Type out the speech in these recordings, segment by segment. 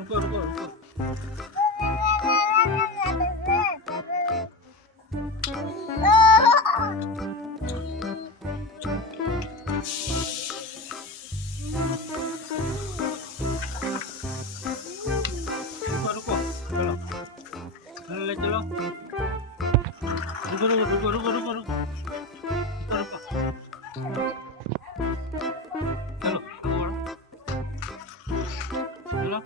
रुको रुको रुको रुको चलो ले चलो रुको रुको रुको रुको रुको रुको रुको चलो चलो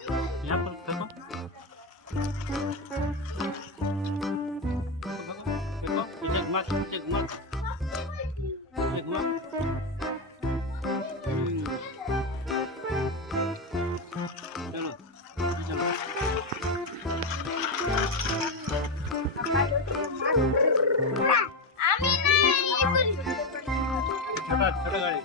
यहाँ पर देखो देखो पीछे घुमा पीछे घुमा पीछे घुमा चलो चलो छोटा छोटा गाड़ी